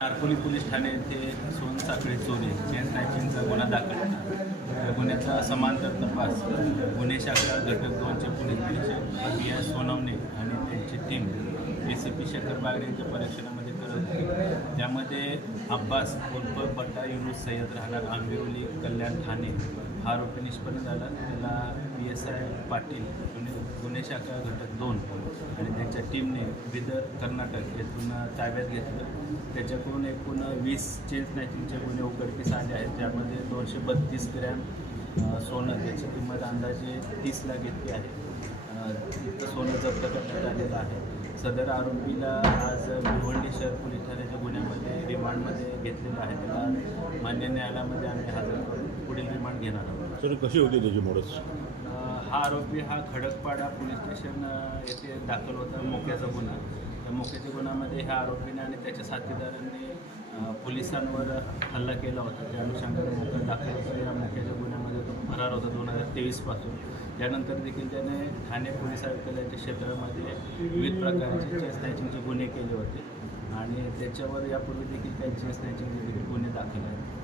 Narkoli police Thane येथे सोनसाखळी चोरी chain स्नॅचिंगचा गुन्हा दाखल होता। या गुन्ह्याचा समांतर तपास गुन्हे शाखा घटक 2चे पोलीस निरीक्षक पी.एस. सोनवणे आणि त्यांची टीम ACP शेखर बागडे यांच्या परीक्षणामध्ये करत होती। त्यामध्ये अब्बास उर्फ बट्टा युनुस सय्यद राहणार आंबिवली कल्याण ठाणे हा आरोपी निष्पन्न झाला। त्याला PSI पाटील गुन्हे शाखा घटक 2 आणि त्यांच्या टीमने बिदर कर्नाटक येथून ताब्यात घेतलं। त्याच्याकडून एकूण 20 चेन स्नॅचिंगचे गुन्हे उघडकीस आले आहेत। त्यामध्ये 232 ग्रॅम सोनं त्याची किंमत अंदाजे 30 लाख इतकी आहे। इतकं सोनं जप्त करण्यात आलेलं आहे। सदर आरोपीला आज भिवंडी शहर पोलीस ठाण्याच्या गुन्ह्यामध्ये रिमांडमध्ये घेतलेलं आहे। त्याला मान्य न्यायालयामध्ये आम्ही हजर करून पुढील रिमांड घेणार आहोत। सर कशी होती त्याची मोडस? हा आरोपी हा खडकपाडा पोलीस स्टेशन येथे दाखल होता मोक्याचा गुन्हा। त्या मोक्याच्या गुन्ह्यामध्ये ह्या आरोपीने आणि त्याच्या साथीदारांनी पोलिसांवर हल्ला केला होता। त्या अनुषंगाने मोका दाखल होता। या मोक्याच्या गुन्ह्यामध्ये तो फरार होता 2023 पासून। त्यानंतर देखील त्याने ठाणे पोलीस आयुक्तालयाच्या क्षेत्रामध्ये विविध प्रकारचे चेन स्नॅचिंगचे गुन्हे केले होते आणि त्याच्यावर यापूर्वी देखील काही चेन स्नॅचिंगचे देखील गुन्हे दाखल आहेत।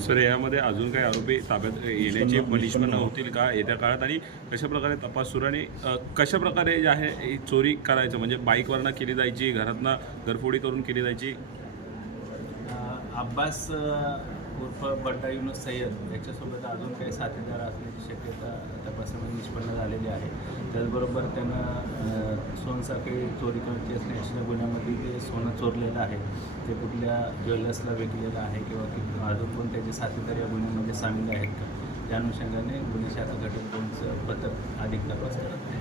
सर यामध्ये अजून काही आरोपी ताब्यात येण्याचे निष्पन्न होतील का येत्या काळात, आणि कशाप्रकारे तपास सुरू आणि कशाप्रकारे जे आहे चोरी करायचं, म्हणजे बाईकवरनं केली जायची, घरातनं घरफोडी करून केली जायची? अब्बास उर्फ बट्टा युनुस सय्यद याच्यासोबत अजून काही साथीदार असण्याची शक्यता तपासामध्ये निष्पन्न झालेली आहे। त्याचबरोबर त्यानं सोनसाखळी चोरी करत असण्याच्या गुन्ह्यामध्ये ते सोनं चोरलेलं आहे, ते कुठल्या ज्वेलर्सला विकलेलं आहे किंवा अजून कोण त्याचे साथीदार या गुन्ह्यामध्ये सामील आहेत का, त्या अनुषंगाने गुन्हे शाखा घटक 2चं पथक अधिक तपास करत आहे।